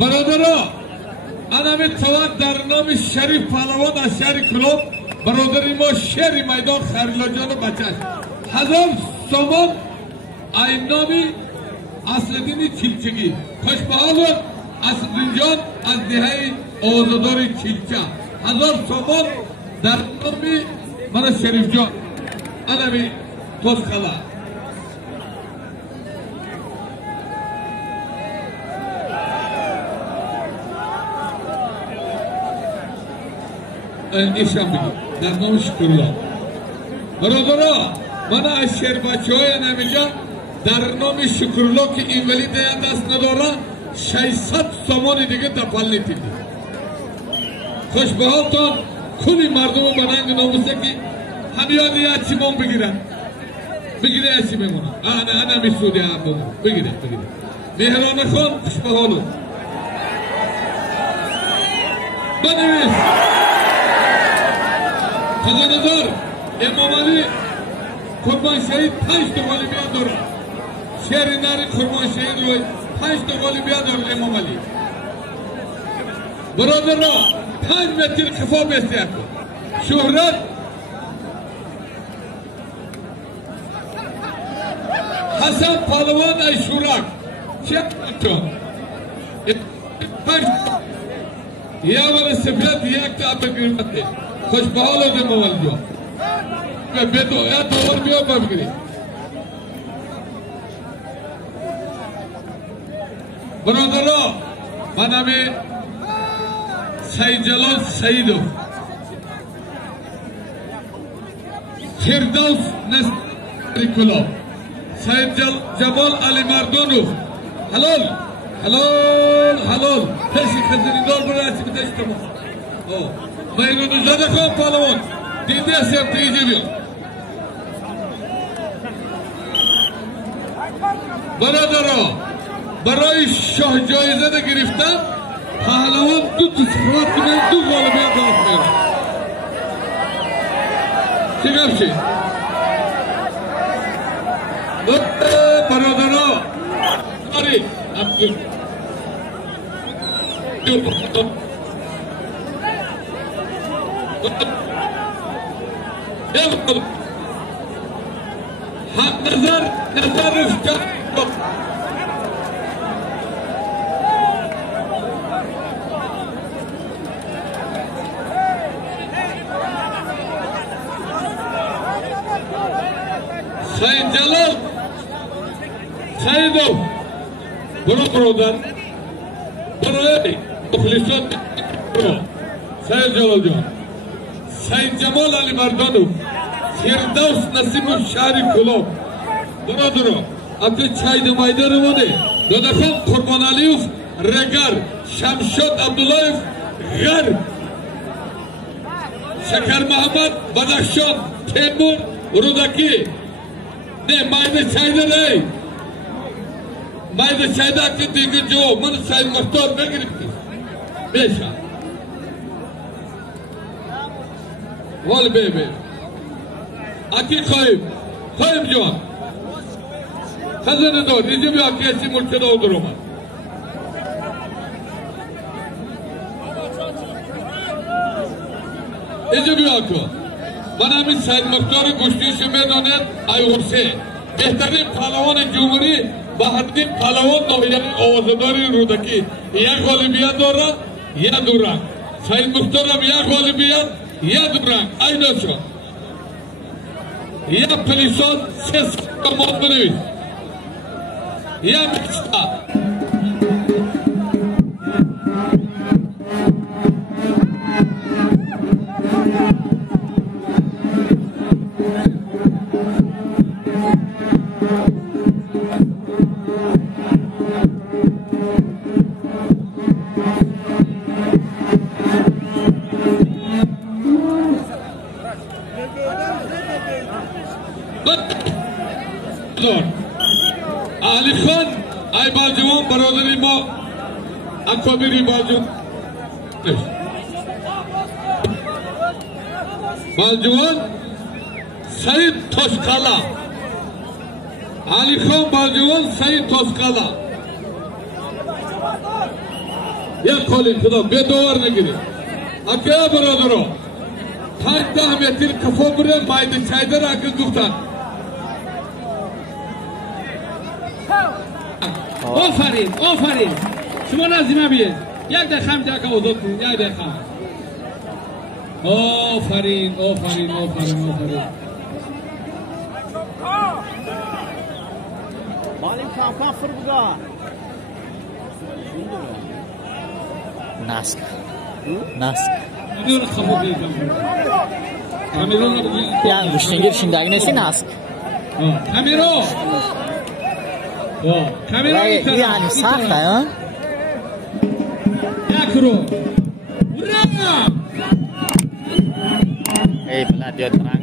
برادرها انمی توان در نام شریف پهلوان از شهر کلوب برادری ما شهر میدان خیرالله جان بچه‌ش 1000 سامان این نامی اصلدین چیلچگی خوش به حالت اصلدین جان از دهه آزادار چیلچه 1000 سامان در نامی من شریف جان انمی توسخلا ایشان بگید در نام شکرالله برادرها من از شهر بچه های نمیجان در نام شکرالله که این ولی دیان دست نداره 600 سامان دیگه دفل نیتیدی خوش به حالتان کلی مردم و بنانگ ناموسه که هم یادی اچی مون بگیرن بگیره اچی میمونن انا میسودی هم بمون بگیره مهران خان خوش به حالو بنویس خزاندار امام علی قربان شهید 5 تا ولی بیاد داره شهر ناری قربان شهید روی 5 تا ولی بیاد داره امام علی برادر را 5 متر خفا بستیه کن شهرت حسن پهلوان ای شورک چه تو یا ولی سفید یک تا بگیرمت خوش به حال از امام علی جان به دوار بیا بگیری برادرها من همی سید جلال سیدو فردوس نصری کلاب سید جمال علی مردانو حلال پیشی خزیندار برای چی بتشت ما میرون زده خواب پهلوان دیده سیم تیجی بیان برادرها برای شاه جایزه ده گرفتن پهلوان 2 صفات کنه 2 غالبیت دارد میرون چی گفت چی؟ برادرها آری عبدال حق نظر رفت سید جلال سیدو برادر برای مخلصان سید جلال جان سید جمال علی مردانو فردوس نسیم شهر کلاب برادرها اگه چای دمایده روانه دادخان قربان علیوف رگر شمشاد عبداللهیف غر شکر محمد بدخشان تیمور رودکی نه مایده چایده رای مایده چایده که دیگه جو من سید مختار بگرفتی بیشا وال بی اکی خواهیم جوان خزانه دار نیزی بیا که ایسی ملک داو در اومد ایزی بیا که من همین سید مختار گشتیش میداند ای حسین بهترین پهلوان جمهوری بهترین پهلوان یعنی آوازداری رودکی یک غالبیت داره یا دو رنگ سید مختار هم یک غالبیت یا دو رنگ اینا شد یا پلیسان 3 سال بنویس یا مکشتا علی خان ای بالجوان برادری ما اکابری بالجوان سید توسکالا علی خان بالجوان سید توسکالا یک کالی خدا به دوار نگیری اکیا برادرو 5 متر کفو بره مایده چایده را که گفتن آفرین شما نزدیمه بیید یک دقیقه هم جاکه اوزاد کنید یک دقیقه آفرین بالیم کام فر بگا ناسک yani Rüştengir şimdi agnesi nask kamera yani sahta ya yakro ey bela diyor terang